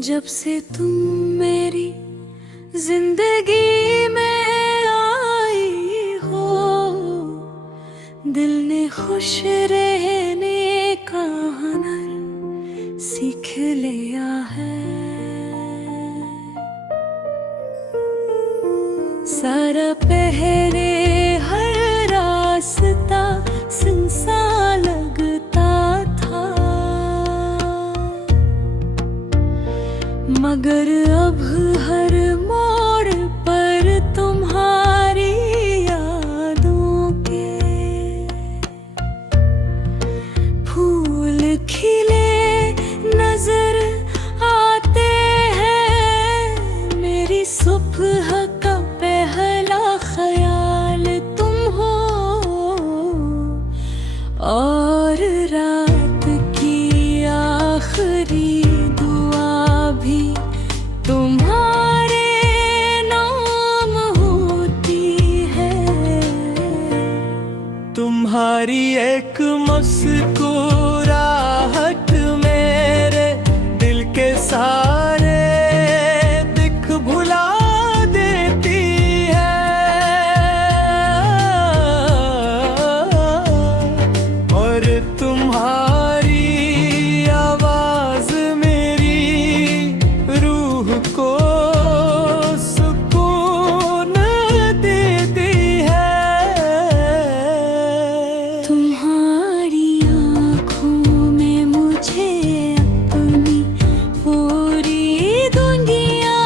जब से तुम मेरी जिंदगी में आई हो, दिल ने खुश रहने का हुनर सीख लिया है। सारा पहले हर रास्ता सुनसान लगता था, मगर अब हर मोड़ पर तुम्हारी यादों के फूल खिले नजर आते हैं। मेरी सुबह का पहला ख्याल तुम हो, और रात की आखिरी दुआ भी तुम्हारे नाम होती है। तुम्हारी एक मुस्कुराहट मेरे दिल के सारे दिख भुला देती है, और तुम्हारी आवाज मेरी रूह को सुकून देती है। तुम्हारी आँखों में मुझे अपनी पूरी दुनिया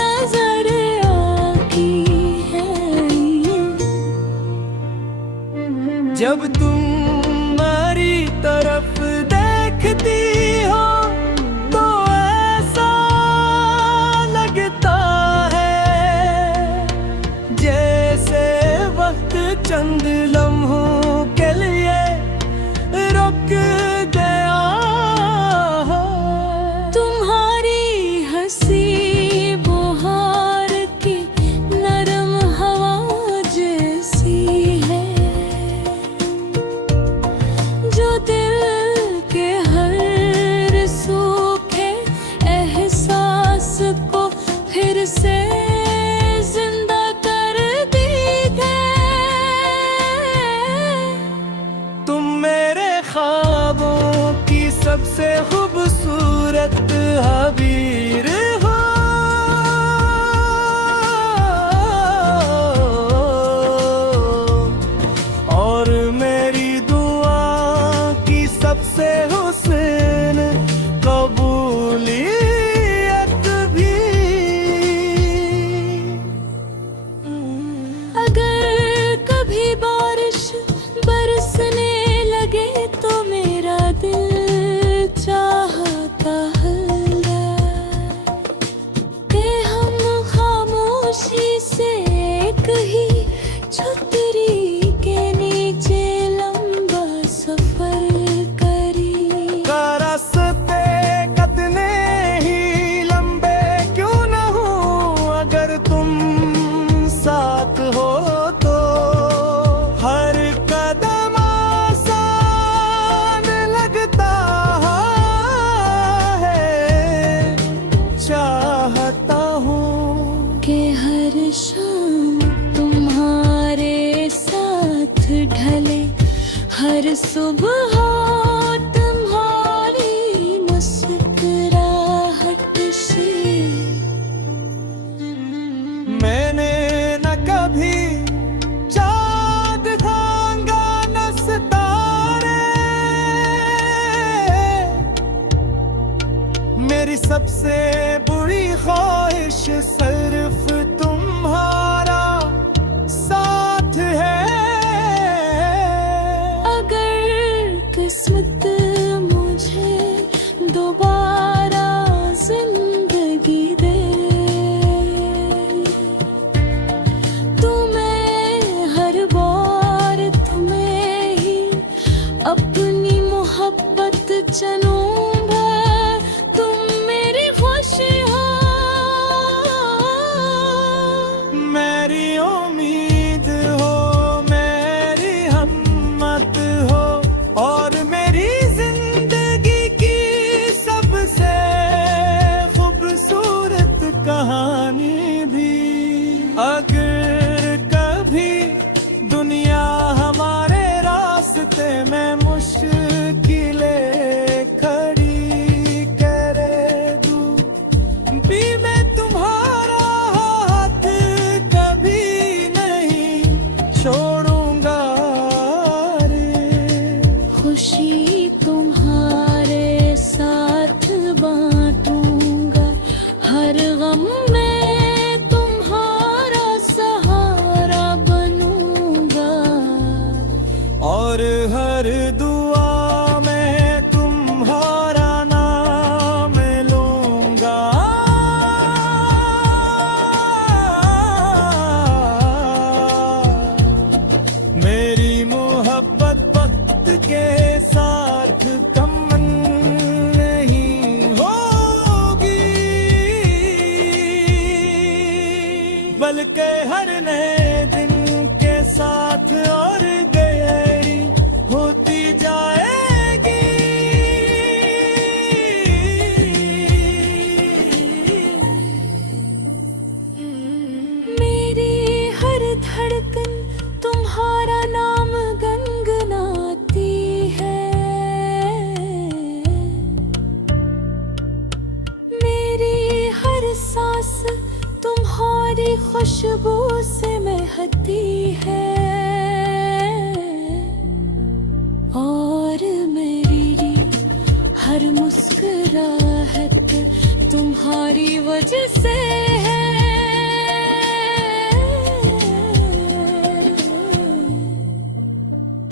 नजर आती है। जब तुम मेरी तरफ देखती हो तो ऐसा लगता है जैसे वक्त चंद लम्हों के लिए रुक गया हो। तुम्हारी हंसी बहार की नरम हवा जैसी है, जो दिल के हर सूखे एहसास को फिर से जिंदा कर दी है। तुम मेरे ख्वाबों की सबसे खूबसूरत हबीर हो, और मेरी दुआ की सबसे हुस्न कबूलियत भी। अगर कभी बारिश बरसने लगे तो मेरा दिल चाहता है कि हम खामोशी से एक ही छतरी के नीचे लंबा सफर करें। रास्ते कितने ही लंबे क्यों न हो, अगर तुम साथ हो तो हर कदम आसान लगता है। चाहता हूँ कि हर शाम तुम्हारे साथ ढले, हर सुबह तुम्हारी मुस्कुराहट से। मैंने न कभी चाँद खांगा न सितारे, मेरी सबसे बुरी ख्वाहिश सिर्फ तुम्हारा साथ है। अगर किस्मत मुझे दोबारा जिंदगी दे तो मैं हर बार तुम्हें ही अपनी मोहब्बत चुनूंगा। तुम मेरी खुशी अगर कभी दुनिया हमारे रास्ते में मुश्किलें खड़ी करे दूं, भी मैं तुम्हारा हाथ कभी नहीं छोड़ूंगा रे। खुशी तुम्हारे साथ बांटूंगा, हर गम में तुम्हारा सहारा बनूंगा, और हर दुआ में तुम्हारा नाम लूंगा। मेरी मोहब्बत वक्त के साथ कम नहीं होगी, बल्कि हर नए दिन के साथ और गहरी होती जाएगी। मेरी हर धड़कन तुम्हारा नाम गुनगुनाती है, मेरी हर सांस तुम्हारी खुशबू से महकती है, और मेरी हर मुस्कुराहट तुम्हारी वजह से है।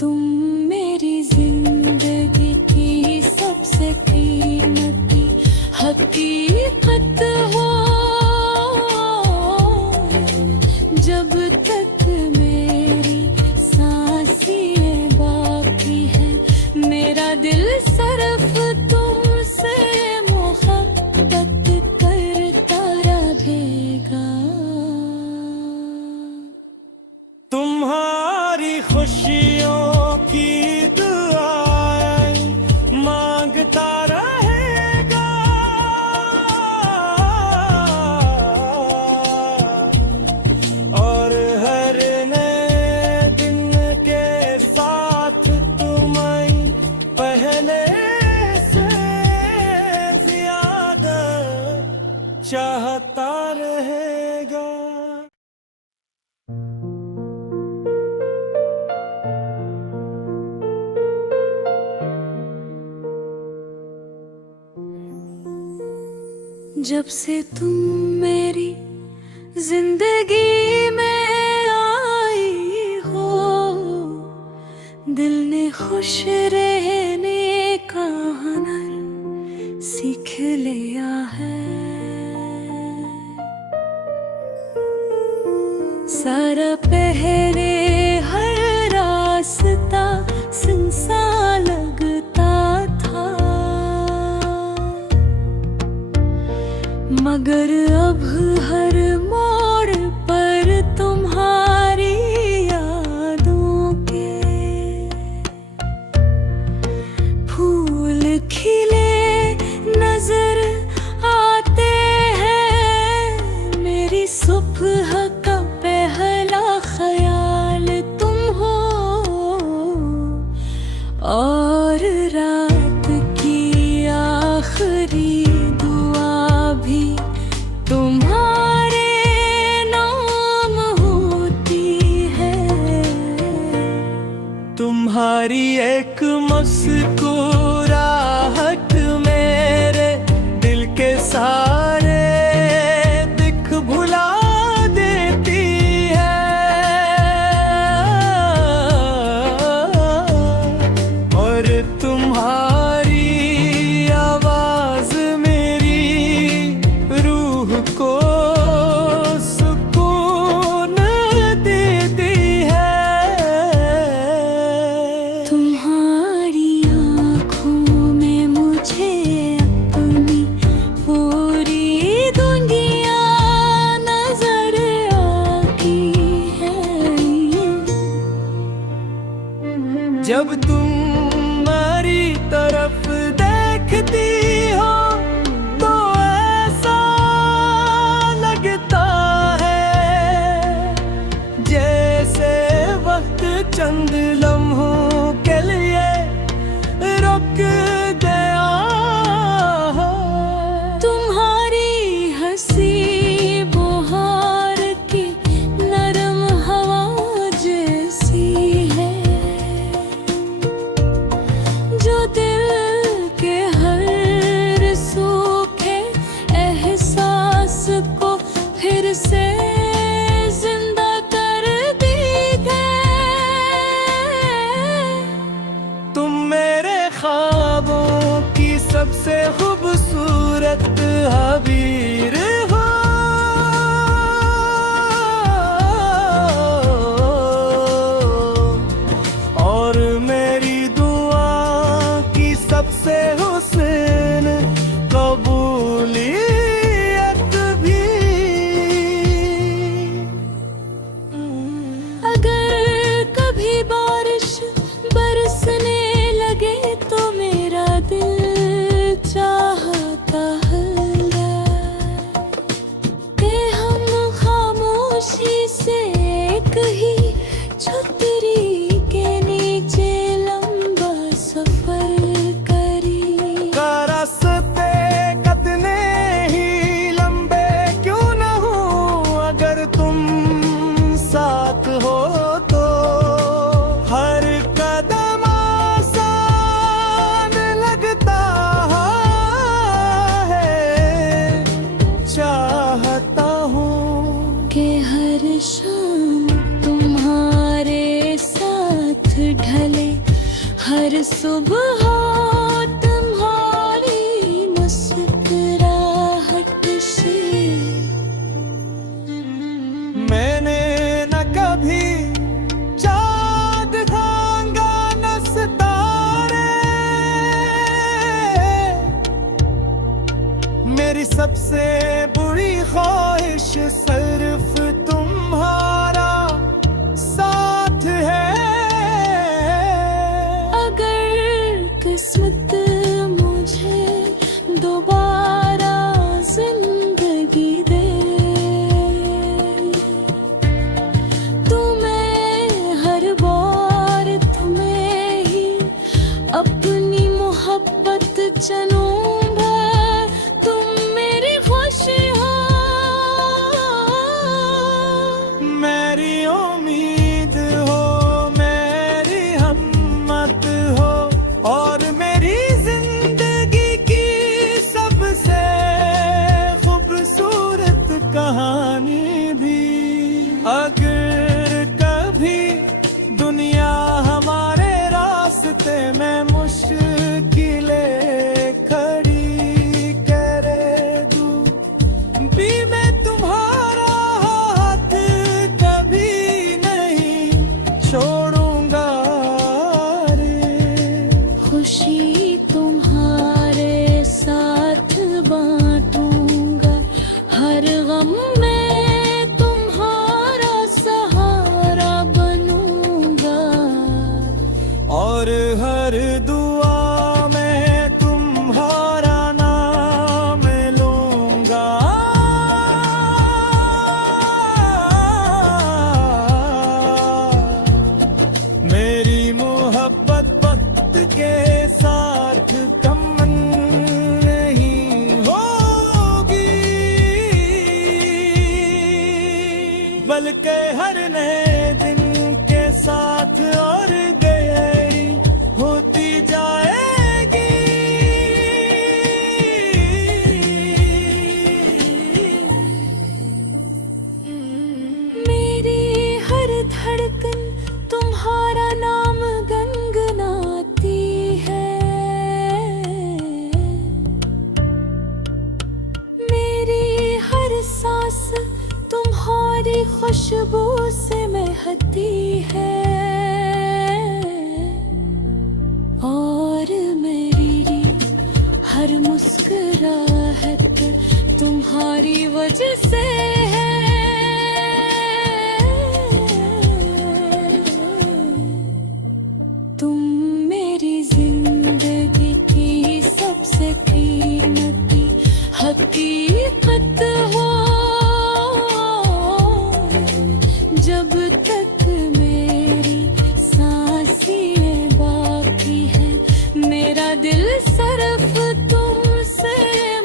तुम मेरी जिंदगी की सबसे कीमती हकीकत हो, जब तक मेरी सांसें बाकी है, मेरा दिल सिर्फ तुमसे मोहब्बत करता रहेगा। तुम्हारी खुशियों की दुआएं मांगता रहेगा, और हर नए दिन के साथ तुम्हें पहले से ज्यादा चाहता रहेगा। जब से तुम मेरी जिंदगी में आई हो, दिल ने खुश रहने का हुनर सीख लिया है। सारा पहले हर रास्ता सुनसान लगता था, मगर अब हर मोड़ पर तुम्हारी यादों के फूल खिले नजर आते हैं। मेरी सुबह का पहला ख्याल तुम हो, और रात की आखिरी भी तुम्हारे नाम होती है। तुम्हारी एक मुस्कुराहट मेरे दिल के सारे दिख भुला देती है, और तुम्हारी आवाज मेरी रूह को सुकून देती है। तुम्हारी आँखों में मुझे अपनी पूरी दुनिया नजर आती है। जब तुम मेरी तरफ देखती हो तो ऐसा लगता है सबसे खूबसूरत हबीर हो। और मेरी दुआ की सबसे हुस्न कबूलियत भी। अगर कभी बारिश बरसने लगे तो मेरा दिल चाहता है कि हम खामोशी से कहीं छतरी के नीचे लंबा सफर करी। रास्ते कितने ही लंबे क्यों न हो, अगर तुम साथ हो तो हर कदम आसान लगता है। चाहता हूँ कि हर शाम तुम्हारे साथ ढले, हर सुबह तुम्हारी मुस्कुराहट से। मैंने न कभी चाँद भांगा न सितारे, मेरी सबसे बुरी ख्वाहिश सिर्फ तुम्हारा साथ है। अगर किस्मत मुझे दोबारा जिंदगी दे तो मैं हर बार तुम्हें ही अपनी मोहब्बत चुनूंगा। तुम मेरी खुशी हो, मेरी उम्मीद हो, मेरी हिम्मत हो, और मेरी जिंदगी की सबसे खूबसूरत कहानी भी। अगर कभी दुनिया हमारे रास्ते में मुश्किलें खड़ी करे दूं, भी मैं तुम्हारा हाथ कभी नहीं छोड़ूंगा रे। खुशी तुम्हारे साथ बांटूंगा, हर गम में तुम्हारा सहारा बनूंगा। और हर दुआ में तुम्हारा नाम लूंगा। मेरी मोहब्बत वक्त के साथ कम नहीं होगी, बल्कि हर नए दिन के साथ और गहरी होती जाएगी। मेरी हर धड़कन तुम्हारा नाम गुनगुनाती है। मेरी हर सांस तुम्हारी खुशबू से महकती है। और मेरी हर मुस्कुराहट तुम्हारी वजह से है। तुम मेरी जिंदगी की सबसे कीमती हकीकत हो। जब तक मेरी सांसें बाकी है, मेरा दिल सिर्फ तुमसे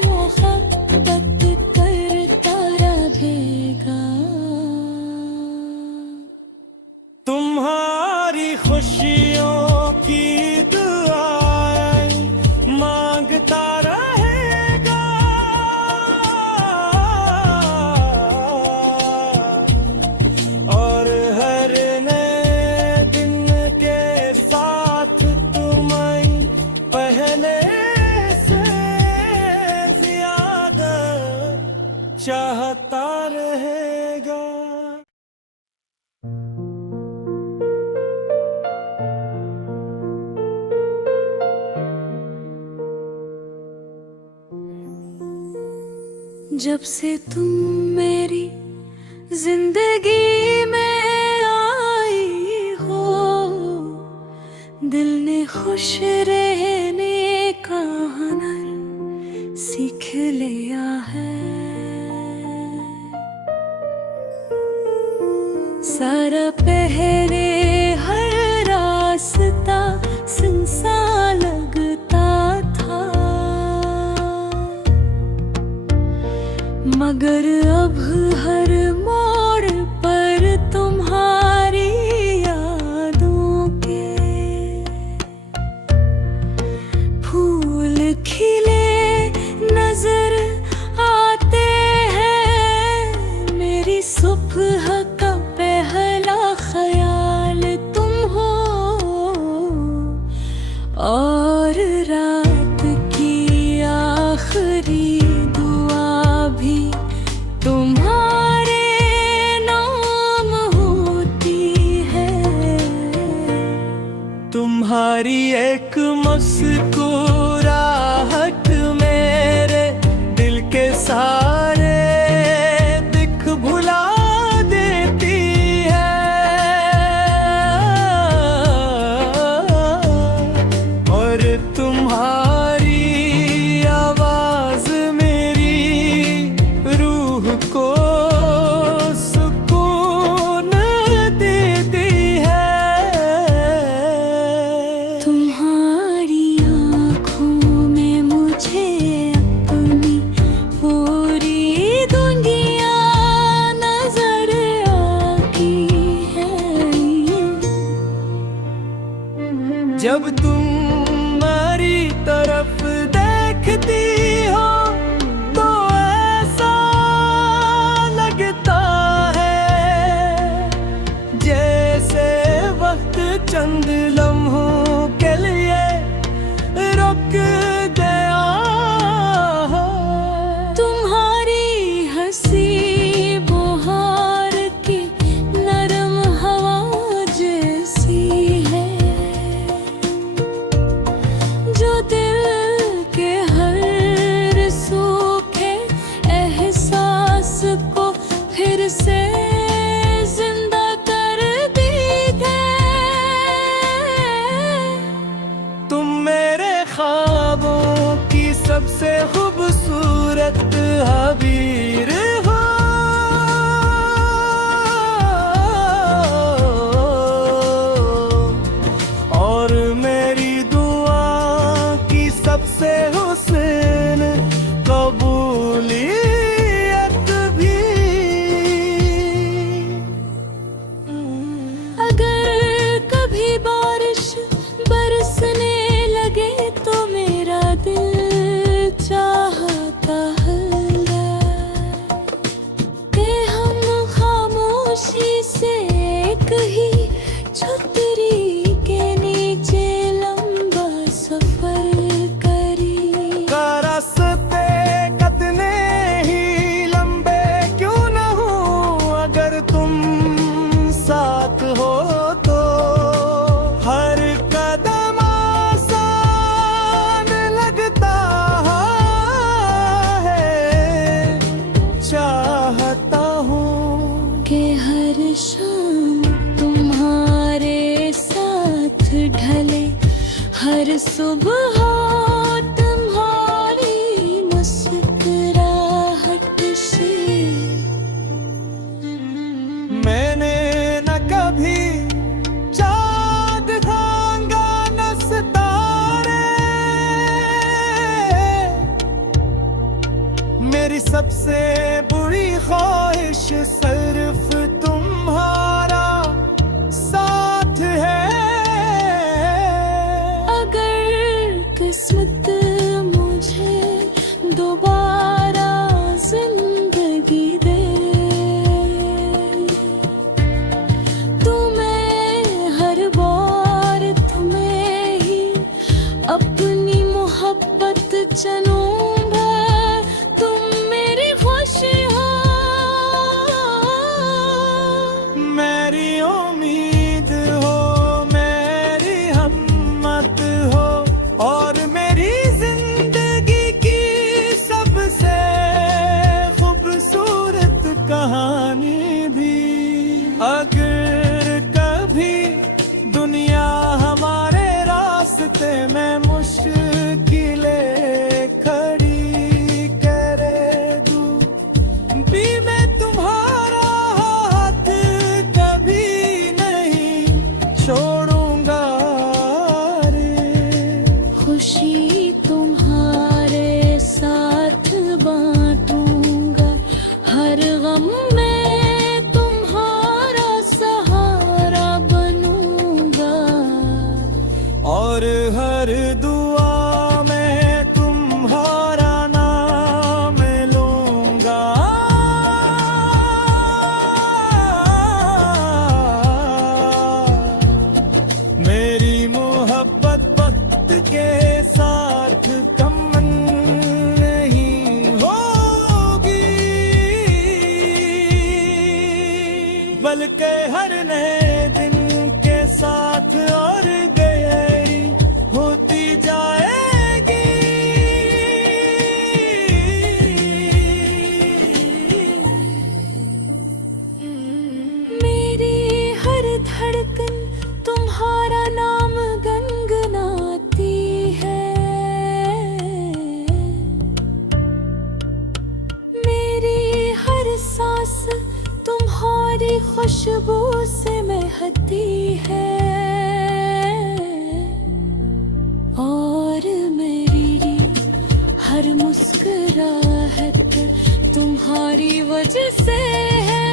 मोहब्बत करता रहे। जब से तुम मेरी जिंदगी में आई हो, दिल ने खुश रहने का हुनर सीख लिया है। सारा पहले हर रास्ता सुनसान लगता था, मगर अब हर मोड़ पर तुम्हारी यादों के फूल खिले नजर आते हैं। मेरी सुबह का पहला ख्याल तुम हो, और रात की आखिरी दुआ भी तुम्हारे नाम होती है। तुम्हारी एक मुस्कुराहट मेरे दिल के सारे दिख भुला देती है, और तुम्हारी आवाज मेरी रूह को सुकून देती है। तुम्हारी आँखों में मुझे अपनी पूरी दुनिया नजर आती है। जब तुम मेरी तरफ देखती हो तो ऐसा लगता है जैसे वक्त चंद लम्हों के लिए रुक गया हो। तुम्हारी हंसी बहार की नरम हवा जैसी है, जो दिल के हर सूखे एहसास को फिर से जिंदा कर दी है। तुम मेरे ख्वाबों की सबसे खूबसूरत हबीर हो, और मेरी दुआ की सबसे हुस्न कबूलियत भी। अगर कभी बारिश बरसने लगे तो मेरा दिल चाहता है कि हम खामोशी से एक ही छतरी के नीचे लंबा सफर करें। का रास्ते कितने ही लंबे क्यों न हो, अगर तुम साथ हो तो हर कदम आसान लगता है। चाहता हूँ कि हर शाम तुम्हारे साथ ढले, हर सुबह तुम्हारी मुस्कुराहट से। मैंने न कभी चाँद भांगा न सितारे, मेरी सबसे बुरी ख्वाहिश सिर्फ तुम्हारा साथ है। अगर किस्मत मुझे दोबारा जिंदगी दे तो मैं हर बार तुम्हें ही अपनी मोहब्बत चुनूंगा। तुम मेरी खुशी हो, अगर कभी दुनिया हमारे रास्ते में मुश्किलें खड़ी करे दूं, भी मैं तुम्हारा हाथ कभी नहीं छोड़ूंगा रे। खुशी तुम्हारे साथ बांटूंगा, हर गम में तुम्हारा सहारा बनूंगा, और हर दुआ में तुम्हारा नाम लूंगा। मेरी मोहब्बत वक्त के साथ कम नहीं होगी, बल्कि हर नए दिन के साथ और गहरी होती जाएगी। मेरी हर धड़कन तुम्हारा नाम गुनगुनाती है, मेरी हर सांस तुम्हारी खुशबू से महकती है, और मेरी हर मुस्कुराहट तुम्हारी वजह से है।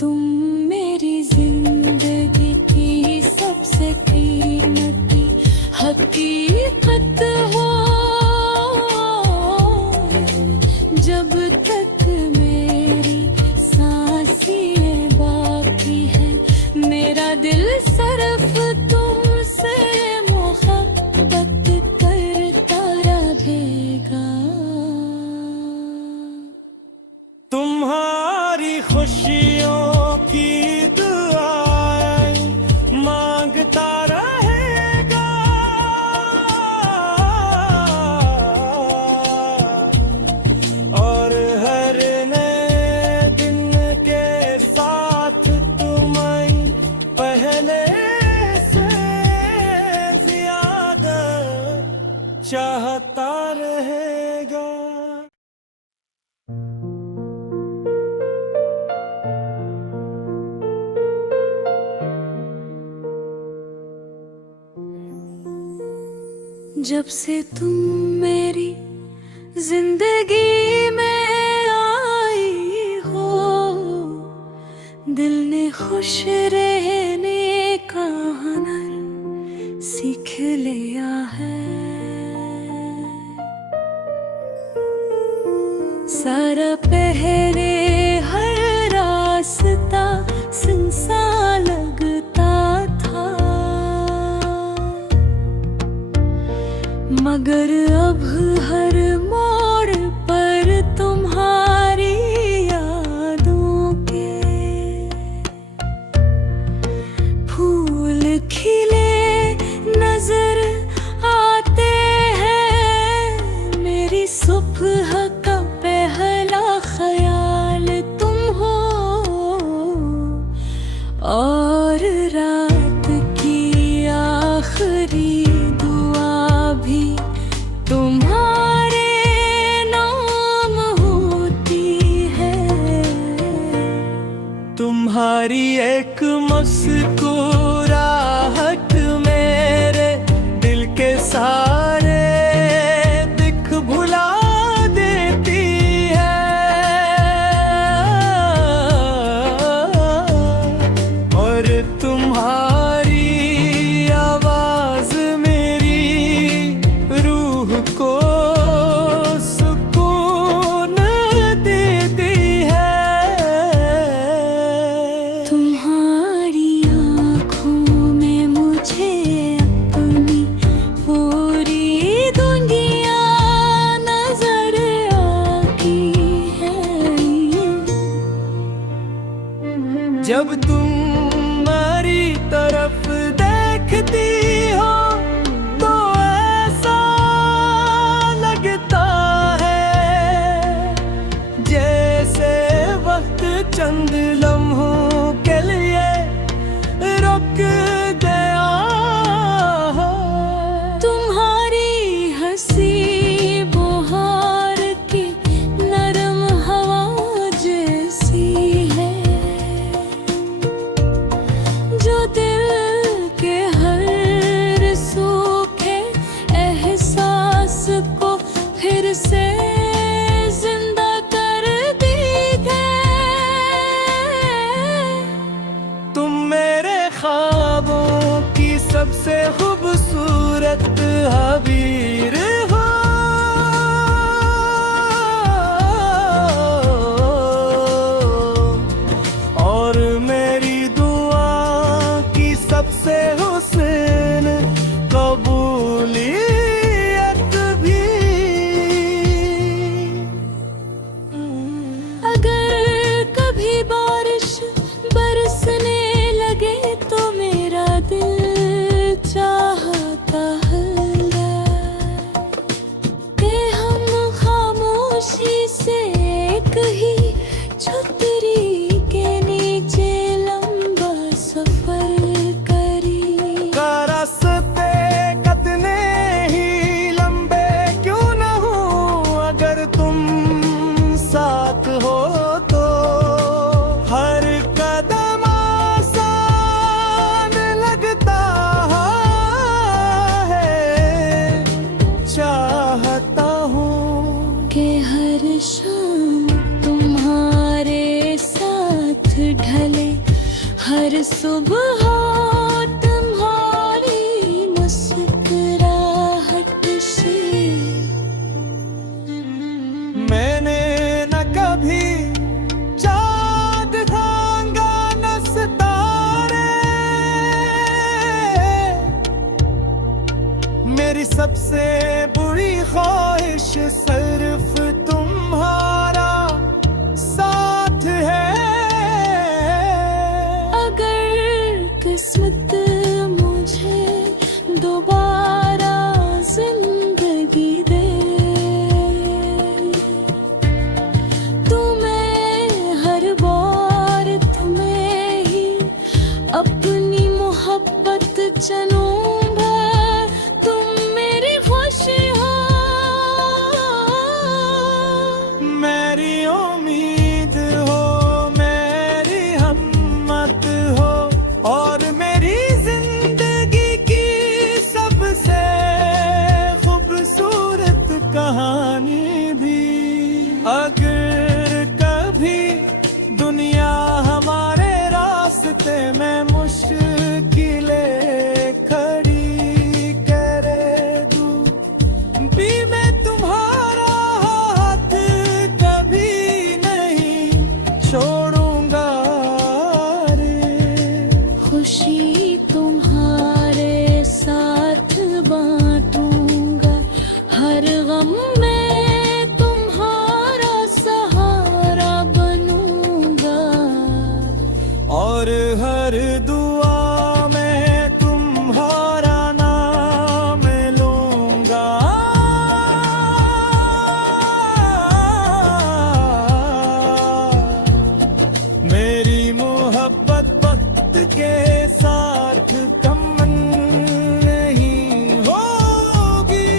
तुम मेरी जिंदगी की सबसे कीमती हकीकत हो, जब तक मेरी सांसें बाकी है, मेरा दिल सिर्फ तुमसे मोहब्बत करता रहेगा। तुम्हारी खुशियों की दुआएं मांगता रहेगा, और हर नए दिन के साथ तुम्हें पहले से ज्यादा चाहता रहेगा। जब से तुम मेरी जिंदगी में आई हो, दिल ने खुश रहने का हुनर सीख लिया है। सारा पहले हर रास्ता सुनसान लगता था, मगर अब हर मोड़ पर तुम्हारी यादों के फूल खिले नजर आते हैं। मेरी सुबह का पहला ख्याल तुम हो, और रात की आखिरी भी तुम्हारे नाम होती है। तुम्हारी एक मुस्कुराहट मेरे दिल के सारे दिख भुला देती है, और तुम्हारी आवाज मेरी रूह को सुकून देती है। तुम्हारी आँखों में मुझे अपनी पूरी दुनिया नजर आती है। जब तुम मेरी तरफ देखती हो तो ऐसा लगता है सबसे खूबसूरत हबीर हो। और मेरी दुआ की सबसे हुस्न कबूलियत भी। अगर कभी बारिश बरसने लगे तो मेरा दिल चाहता है कि हम खामोशी से कहीं छतरी के नीचे लंबा सफर करी। रास्ते कितने ही लंबे क्यों न हो, अगर तुम साथ हो तो हर कदम आसान लगता है। चाहता हूँ कि हर शाम तुम्हारे साथ ढले, हर सुबह तुम्हारी मुस्कुराहट से। मैंने न कभी चाँद भांगा न सितारे, मेरी सबसे बुरी ख्वाहिश सिर्फ तुम्हारा साथ है। अगर किस्मत मुझे दोबारा जिंदगी दे तो मैं हर बार तुम्हें ही अपनी मोहब्बत चलूंगा। तुम मेरी खुशी हो, मेरी उम्मीद हो, मेरी हिम्मत हो, और मेरी जिंदगी की सबसे खूबसूरत कहानी भी। अगर कभी दुनिया हमारे रास्ते में मुश्किलें खड़ी करे दूं, भी मैं तुम्हारा हाथ कभी नहीं छोड़ूंगा रे। खुशी तुम्हारे साथ बांटूंगा, हर गम में तुम्हारा सहारा बनूंगा। और हर दुआ में तुम्हारा नाम लूंगा। मेरी मोहब्बत वक्त के साथ कम नहीं होगी,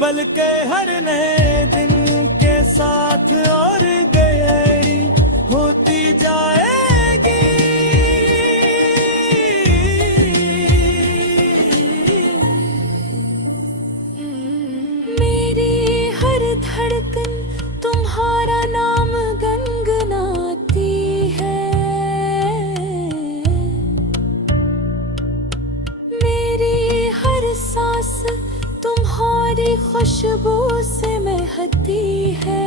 बल्कि हर नए दिन के साथ और गहरी होती जाएगी। मेरी हर धड़कन तुम्हारा नाम गुनगुनाती है। मेरी हर सांस तुम्हारी खुशबू से महकती है।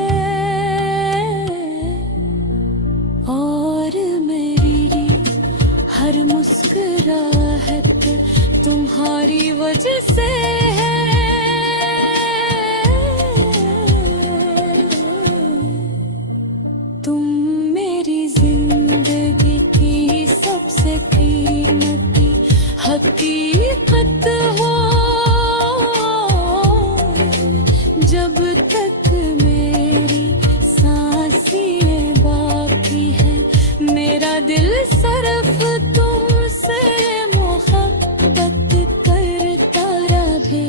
और मेरी हर मुस्कुराहट तुम्हारी वजह से है। तुम मेरी जिंदगी की सबसे कीमती हकीकत हो। जब तक मेरी सांसें बाकी है, मेरा दिल सिर्फ तुमसे मोहब्बत करता रहे।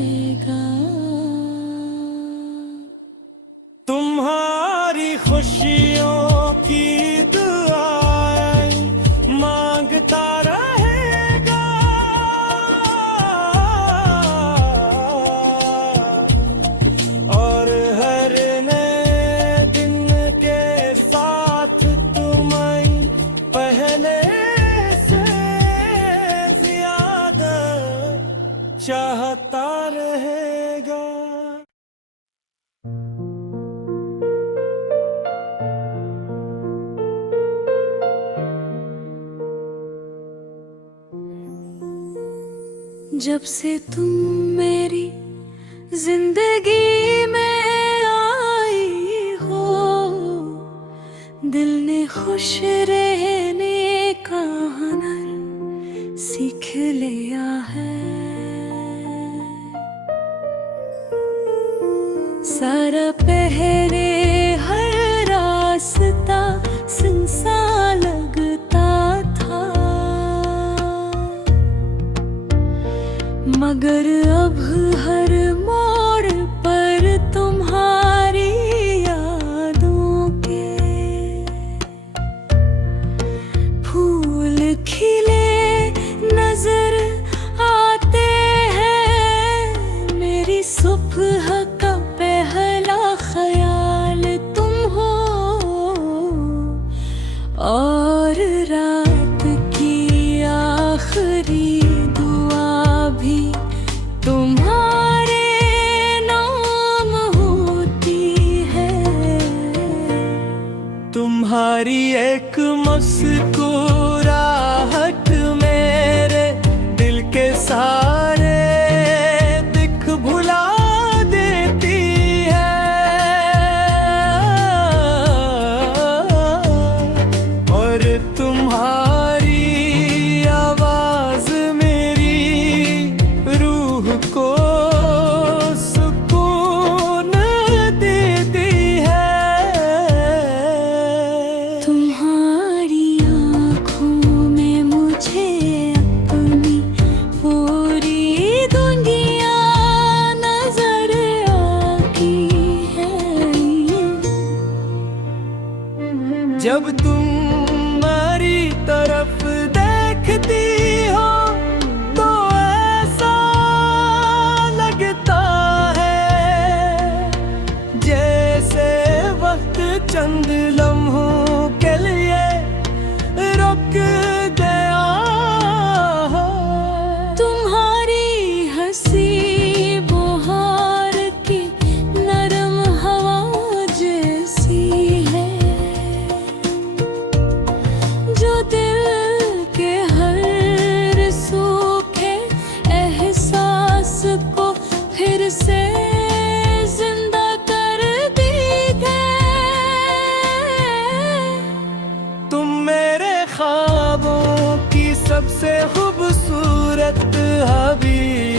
जब से तुम मेरी जिंदगी में आई हो, दिल ने खुश रहने का हुनर सीख लिया है। सारा पहले हर रास्ता सुनसान लगता था, मगर अब हर मोड़ पर तुम्हारी यादों के फूल खिले नजर आते हैं। मेरी सुबह का पहला ख्याल तुम हो, और रात की आखिरी दुआ भी तुम्हारे नाम होती है। तुम्हारी एक मुस्कुराहट मेरे दिल के सारे दिख भुला देती है, और तुम्हारी आवाज मेरी रूह को सुकून देती है। तुम्हारी आँखों में मुझे अपनी पूरी दुनिया नजर आती है। जब तुम मेरी तरफ देखती हो तो ऐसा लगता है जैसे वक्त चंद लम्हों के लिए रुक गया हो। तुम्हारी हंसी बहार की नरम हवा जैसी है, जो दिल के हर सूखे एहसास को फिर से जिंदा कर दी है। तुम मेरे ख्वाबों की सबसे खूबसूरत हबीब